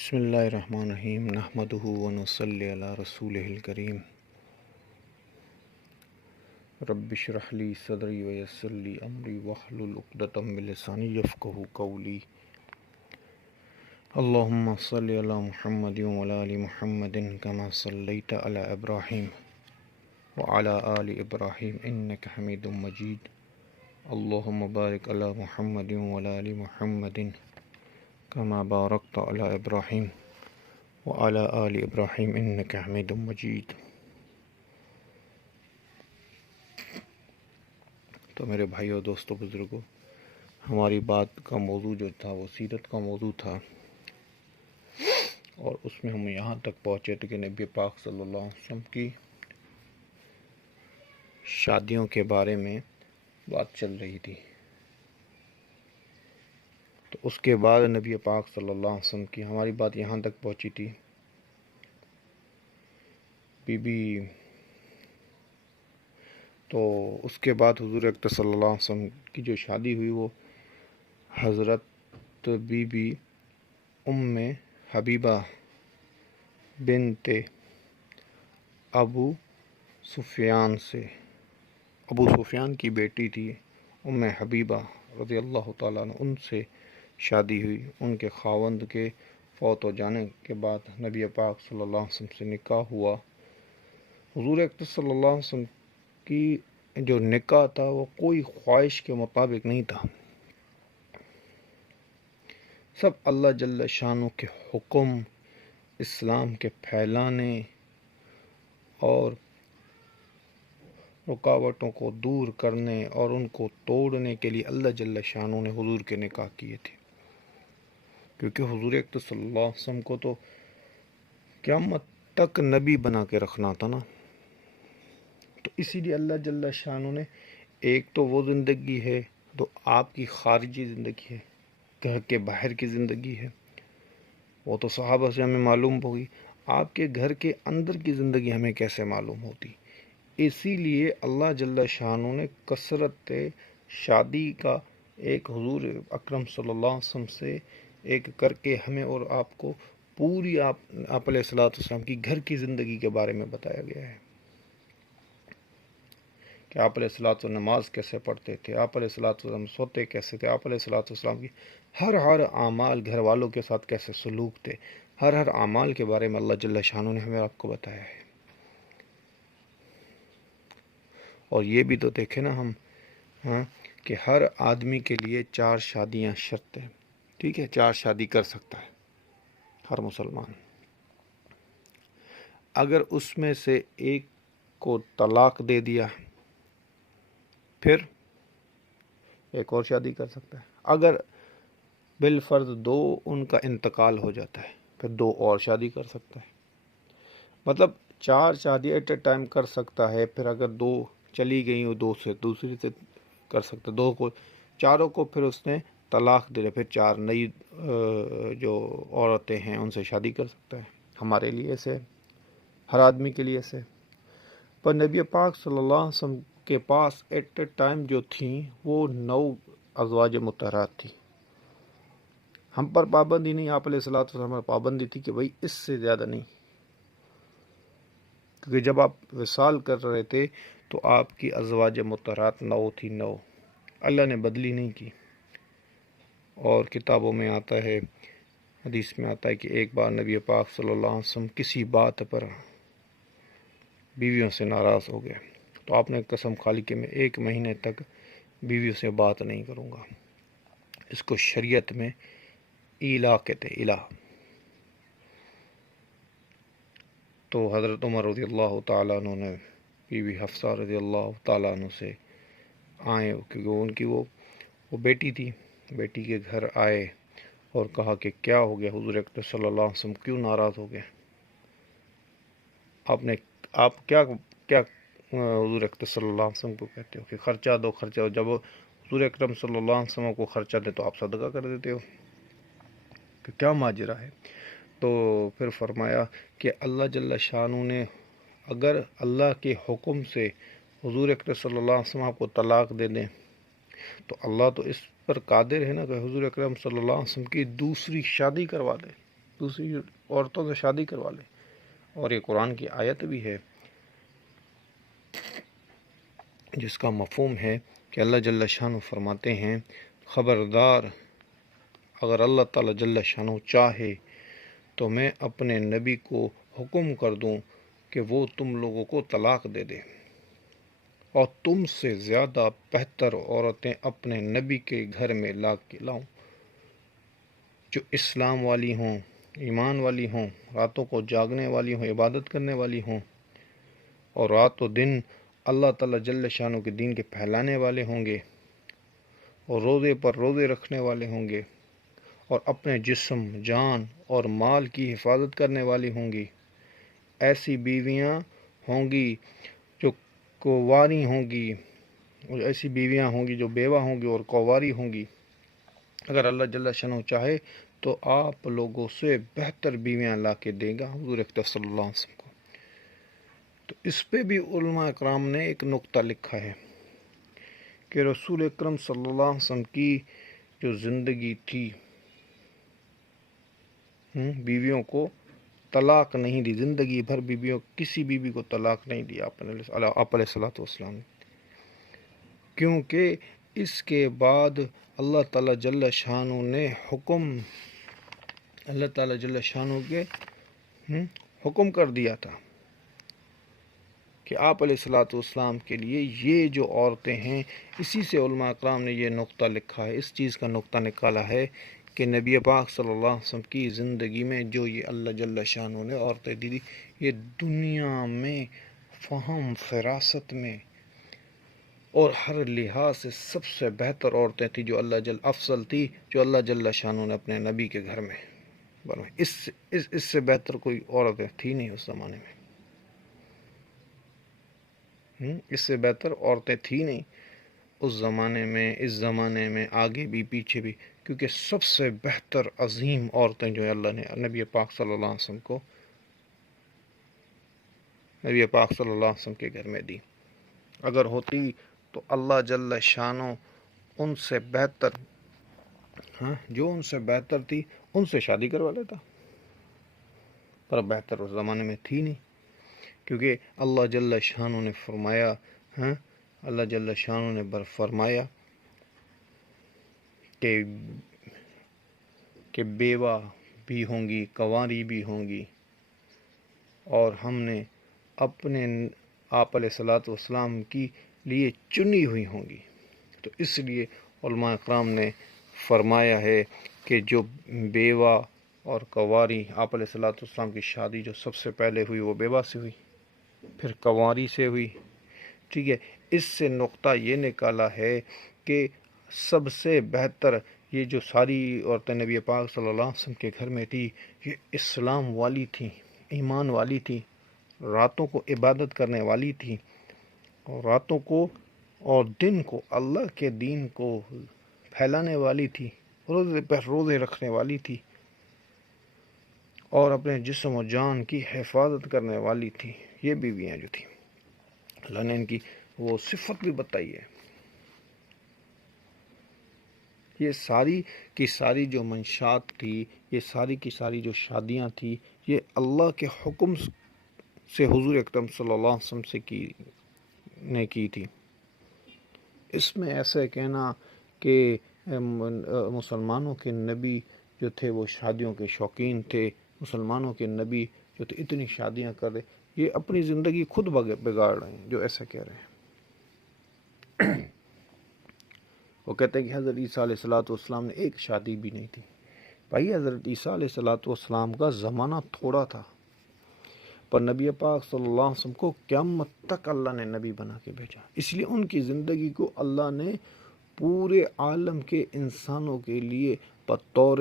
بسم اللہ الرحمن الرحیم نحمدہ ونصلی علی رسولہ الکریم رب اشرح لی صدری ویسر لی امری واحلل عقدۃ من لسانی یفقہوا قولی اللہم صلی علی محمد وعلی آل محمد کما صلیت علی ابراہیم وعلی آل ابراہیم انک حمید مجید اللہم بارک علی محمد وعلی آل محمد کما بارکت علی ابراہیم وعلی آل ابراہیم انک حمید مجید۔ تو میرے بھائیو، دوستو، بزرگوں، ہماری بات کا موضوع جو تھا وہ سیرت کا موضوع تھا، اور اس میں ہم یہاں تک پہنچے تھے کہ نبی پاک صلی اللہ علیہ وسلم کی شادیوں کے بارے میں بات چل رہی تھی۔ تو اس کے بعد نبی پاک صلی اللہ علیہ وسلم کی ہماری بات یہاں تک پہنچی تھی تو اس کے بعد حضور اکرم صلی اللہ علیہ وسلم کی جو شادی ہوئی وہ حضرت بی بی ام حبیبہ بنت ابو سفیان سے، ابو سفیان کی بیٹی تھی ام حبیبہ رضی اللہ تعالیٰ عنہ، ان سے شادی ہوئی۔ ان کے خاوند کے فوت ہو جانے کے بعد نبی پاک صلی اللہ علیہ وسلم سے نکاح ہوا۔ حضور اکرم صلی اللہ علیہ وسلم کی جو نکاح تھا وہ کوئی خواہش کے مطابق نہیں تھا، سب اللہ جل شانہ کے حکم، اسلام کے پھیلانے اور رکاوٹوں کو دور کرنے اور ان کو توڑنے کے لیے اللہ جل شانہ نے حضور کے نکاح کیے تھے، کیونکہ حضور اکرم صلی اللہ علیہ وسلم کو تو قیامت تک نبی بنا کے رکھنا تھا نا۔ تو اسی لیے اللہ جل شانہ نے ایک تو وہ زندگی ہے تو آپ کی خارجی زندگی ہے، گھر کے باہر کی زندگی ہے، وہ تو صحابہ سے ہمیں معلوم ہوگی، آپ کے گھر کے اندر کی زندگی ہمیں کیسے معلوم ہوتی۔ اسی لیے اللہ جل شانہ نے کثرت شادی کا ایک حضور اکرم صلی اللہ علیہ وسلم سے ایک کر کے ہمیں اور آپ کو پوری آپ علیہ الصلوۃ والسلام کی گھر کی زندگی کے بارے میں بتایا گیا ہے کہ آپ علیہ الصلوۃ والسلام نماز کیسے پڑھتے تھے، آپ علیہ الصلوۃ والسلام سوتے کیسے تھے، آپ علیہ الصلوۃ والسلام کی ہر اعمال، گھر والوں کے ساتھ کیسے سلوک تھے، ہر اعمال کے بارے میں اللہ جل شانہ نے ہمیں آپ کو بتایا ہے۔ اور یہ بھی تو دیکھیں نا ہم کہ ہر آدمی کے لیے 4 شادیاں شرط ہے، ٹھیک ہے، 4 شادی کر سکتا ہے ہر مسلمان۔ اگر اس میں سے ایک کو طلاق دے دیا پھر ایک اور شادی کر سکتا ہے، اگر بالفرض 2 ان کا انتقال ہو جاتا ہے پھر 2 اور شادی کر سکتا ہے، مطلب 4 شادی ایٹ اے ٹائم کر سکتا ہے۔ پھر اگر 2 چلی گئی ہو، 2 سے دوسری سے کر سکتا ہے، 2 کو، چاروں کو پھر اس نے طلاق دے دیا، پھر 4 نئی جو عورتیں ہیں ان سے شادی کر سکتا ہے۔ ہمارے لیے ایسے، ہر آدمی کے لیے ایسے، پر نبی پاک صلی اللہ علیہ وسلم کے پاس ایٹ اے ٹائم جو تھیں وہ 9 ازواج مطہرات تھی۔ ہم پر پابندی نہیں، آپ علیہ الصلوۃ والسلام پر پابندی تھی کہ بھئی اس سے زیادہ نہیں، کیونکہ جب آپ وصال کر رہے تھے تو آپ کی ازواج مطہرات 9 تھی، 9 اللہ نے بدلی نہیں کی۔ اور کتابوں میں آتا ہے، حدیث میں آتا ہے کہ ایک بار نبی پاک صلی اللہ علیہ وسلم کسی بات پر بیویوں سے ناراض ہو گئے تو آپ نے قسم کھا لی کہ میں 1 مہینے تک بیویوں سے بات نہیں کروں گا۔ اس کو شریعت میں ایلا کہتے ہیں، ایلا۔ تو حضرت عمر رضی اللہ تعالیٰ عنہ نے بی بی حفصہ رضی اللہ تعالیٰ عنہ سے آئے، کیونکہ ان کی وہ بیٹی تھی، بیٹی کے گھر آئے اور کہا کہ کیا ہو گیا حضور اکرم صلی اللہ علیہ وسلم کیوں ناراض ہو گئے؟ آپ کیا حضور اکرم صلی اللہ علیہ وسلم کو کہتے ہو کہ خرچہ دو، خرچہ دو، جب حضور اکرم صلی اللہ علیہ وسلم کو خرچہ دے تو آپ صدقہ کر دیتے ہو، کہ کیا ماجرا ہے؟ تو پھر فرمایا کہ اللہ جل شانہ نے اگر اللہ کے حکم سے حضور اکرم صلی اللہ علیہ وسلم کو طلاق دے دیں تو اللہ تو اس پر قادر ہے نا کہ حضور اکرم صلی اللہ علیہ وسلم کی دوسری شادی کروا دے۔ دوسری عورتوں سے شادی کروا لے. اور یہ قرآن کی آیت بھی ہے جس کا مفہوم ہے کہ اللہ جل شانہ فرماتے ہیں خبردار اگر اللہ تعالی جل شانہ چاہے تو میں اپنے نبی کو حکم کر دوں کہ وہ تم لوگوں کو طلاق دے دے اور تم سے زیادہ بہتر عورتیں اپنے نبی کے گھر میں لاؤں جو اسلام والی ہوں، ایمان والی ہوں، راتوں کو جاگنے والی ہوں، عبادت کرنے والی ہوں اور رات و دن اللہ تعالی جل شانہ کے دین کے پھیلانے والے ہوں گے اور روزے پر روزے رکھنے والے ہوں گے اور اپنے جسم، جان اور مال کی حفاظت کرنے والی ہوں گی. ایسی بیویاں ہوں گی جو کنواری ہوں گی، اور ایسی بیویاں ہوں گی جو بیوہ ہوں گی اور کنواری ہوں گی. اگر اللہ جل شانہ چاہے تو آپ لوگوں سے بہتر بیویاں لا کے دے گا حضور اکرم صلی اللہ علیہ وسلم کو. تو اس پہ بھی علماء اکرام نے ایک نقطہ لکھا ہے کہ رسول اکرم صلی اللہ علیہ وسلم کی جو زندگی تھی بیویوں کو طلاق نہیں دی، زندگی بھر بیویوں کسی بیوی کو طلاق نہیں دیا آپ علیہ الصلوۃ والسلام نے، کیونکہ اس کے بعد اللہ تعالی جل شانہ نے اللہ تعالی جل شانہ کے حکم کر دیا تھا کہ آپ علیہ الصلوۃ والسلام کے لیے یہ جو عورتیں ہیں. اسی سے علماء اکرام نے یہ نقطہ لکھا ہے، اس چیز کا نقطہ نکالا ہے کہ نبی پاک صلی اللہ علیہ وسلم کی زندگی میں جو یہ اللہ جل شانہ نے عورتیں دی یہ دنیا میں فہم، فراست میں اور ہر لحاظ سے سب سے بہتر عورتیں تھیں جو افضل تھی جو اللہ جل شانہ نے اپنے نبی کے گھر میں بنائی. اس سے بہتر کوئی عورتیں تھی نہیں اس زمانے میں، اس سے بہتر عورتیں تھی نہیں اس زمانے میں آگے بھی پیچھے بھی، کیونکہ سب سے بہتر عظیم عورتیں جو اللہ نے نبی پاک صلی اللہ علیہ وسلم کے گھر میں دی. اگر ہوتی تو اللہ جل شانہ ان سے بہتر جو ان سے بہتر تھی ان سے شادی کروا لیتا، پر بہتر اس زمانے میں تھی نہیں، کیونکہ اللہ جل شانہ نے فرمایا اللہ جل شانہ نے فرمایا کہ بیوہ بھی ہوں گی، کنواری بھی ہوں گی، اور ہم نے اپنے آپ علیہ الصلوۃ والسلام کی لیے چنی ہوئی ہوں گی. تو اس لیے علماء اکرام نے فرمایا ہے کہ جو بیوہ اور کنواری آپ علیہ الصلوۃ والسلام کی شادی جو سب سے پہلے ہوئی وہ بیوہ سے ہوئی، پھر کنواری سے ہوئی. ٹھیک ہے، اس سے نقطہ یہ نکالا ہے کہ سب سے بہتر یہ جو ساری عورتیں نبی پاک صلی اللہ علیہ وسلم کے گھر میں تھی یہ اسلام والی تھی، ایمان والی تھی، راتوں کو عبادت کرنے والی تھی، اور راتوں کو اور دن کو اللہ کے دین کو پھیلانے والی تھی، روزے پر روزے رکھنے والی تھی اور اپنے جسم و جان کی حفاظت کرنے والی تھی. یہ بیویاں جو تھیں اللہ نے ان کی وہ صفت بھی بتائی ہے. یہ ساری کی ساری جو منشات تھی، یہ ساری کی ساری جو شادیاں تھی، یہ اللہ کے حکم سے حضور اکرم صلی اللہ علیہ وسلم سے کی تھی. اس میں ایسا کہنا کہ مسلمانوں کے نبی جو تھے وہ شادیوں کے شوقین تھے، مسلمانوں کے نبی جو تھے اتنی شادیاں کر رہے، یہ اپنی زندگی خود بگاڑ رہے ہیں جو ایسا کہہ رہے ہیں. وہ کہتے ہیں کہ حضرت عیسیٰ علیہ الصلوۃ والسلام نے ایک شادی بھی نہیں تھی. بھائی حضرت عیسیٰ علیہ الصلوۃ والسلام کا زمانہ تھوڑا تھا، پر نبی پاک صلی اللہ علیہ وسلم کو قیامت تک اللہ نے نبی بنا کے بھیجا. اس لیے ان کی زندگی کو اللہ نے پورے عالم کے انسانوں کے لیے بطور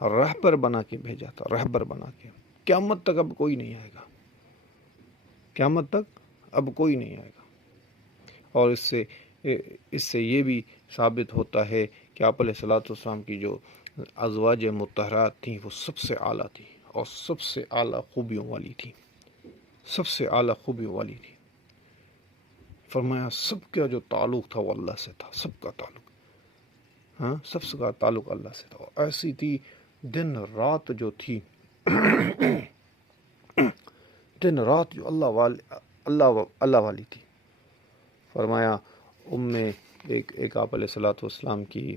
رہبر بنا کے بھیجا تھا، رہبر بنا کے. قیامت تک اب کوئی نہیں آئے گا، قیامت تک اب کوئی نہیں آئے گا. اور اس سے یہ بھی ثابت ہوتا ہے کہ آپ علیہ الصلوۃ والسلام کی جو ازواج مطہرات تھیں وہ سب سے اعلیٰ تھی اور سب سے اعلیٰ خوبیوں والی تھی، سب سے اعلیٰ خوبیوں والی تھی. فرمایا سب کا جو تعلق تھا وہ اللہ سے تھا، سب کا تعلق. ہاں سب کا تعلق اللہ سے تھا. ایسی تھی دن رات جو تھی دن رات جو اللہ والی تھی. فرمایا ایک آپ علیہ الصلوۃ والسلام کی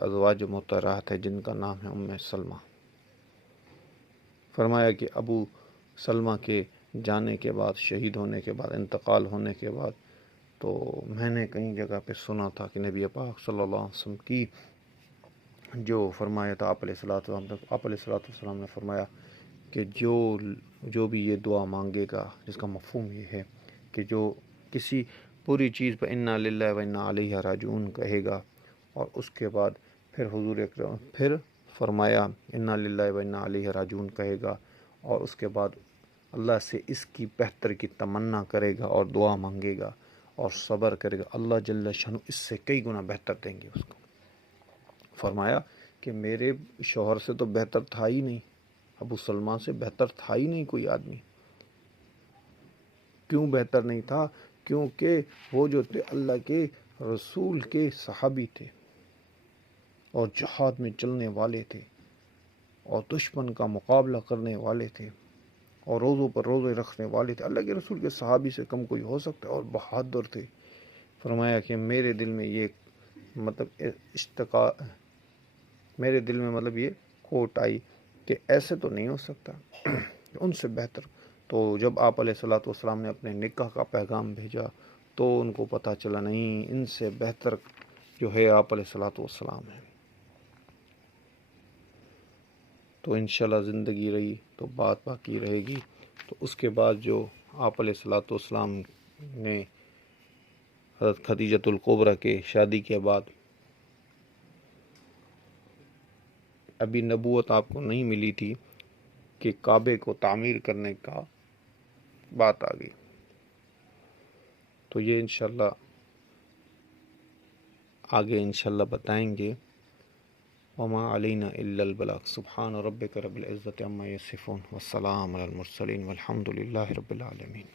ازواج مطہرات ہے جن کا نام ہے سلمہ. فرمایا کہ ابو سلمہ کے جانے کے بعد، شہید ہونے کے بعد، انتقال ہونے کے بعد، تو میں نے کئی جگہ پہ سنا تھا کہ نبی پاک صلی اللہ علیہ وسلم کی جو فرمایا تھا آپ علیہ السلام نے فرمایا کہ جو بھی یہ دعا مانگے گا، جس کا مفہوم یہ ہے کہ جو کسی پوری چیز پہ انا للہ و انا الیہ راجعون کہے گا، اور اس کے بعد پھر حضور اکرم پھر فرمایا انا للہ و انا الیہ راجعون کہے گا، اور اس کے بعد اللہ سے اس کی بہتر کی تمنا کرے گا اور دعا مانگے گا اور صبر کرے گا، اللہ جل شانہ اس سے کئی گنا بہتر دیں گے اس کو. فرمایا کہ میرے شوہر سے تو بہتر تھا ہی نہیں، ابو سلمہ سے بہتر تھا ہی نہیں کوئی آدمی. کیوں بہتر نہیں تھا؟ کیونکہ وہ جو تھے اللہ کے رسول کے صحابی تھے، اور جہاد میں چلنے والے تھے، اور دشمن کا مقابلہ کرنے والے تھے، اور روزوں پر روزے رکھنے والے تھے. اللہ کے رسول کے صحابی سے کم کوئی ہو سکتا ہے، اور بہادر تھے. فرمایا کہ میرے دل میں یہ میرے دل میں یہ کھوٹ آئی کہ ایسے تو نہیں ہو سکتا ان سے بہتر. تو جب آپ علیہ الصلوۃ والسلام نے اپنے نکاح کا پیغام بھیجا تو ان کو پتہ چلا نہیں، ان سے بہتر جو ہے آپ علیہ الصلوۃ والسلام ہے. تو انشاءاللہ زندگی رہی تو بات باقی رہے گی. تو اس کے بعد جو آپ علیہ الصلوۃ والسلام نے حضرت خدیجۃ الکبریٰ کے شادی کے بعد، ابھی نبوت آپ کو نہیں ملی تھی کہ کعبے کو تعمیر کرنے کا بات آ گئی. تو یہ انشاءاللہ آگے انشاءاللہ بتائیں گے. وما علینا الا البلاغ. سبحان ربک رب العزت عما یصفون والسلام علی المرسلین والحمد للہ رب العالمین.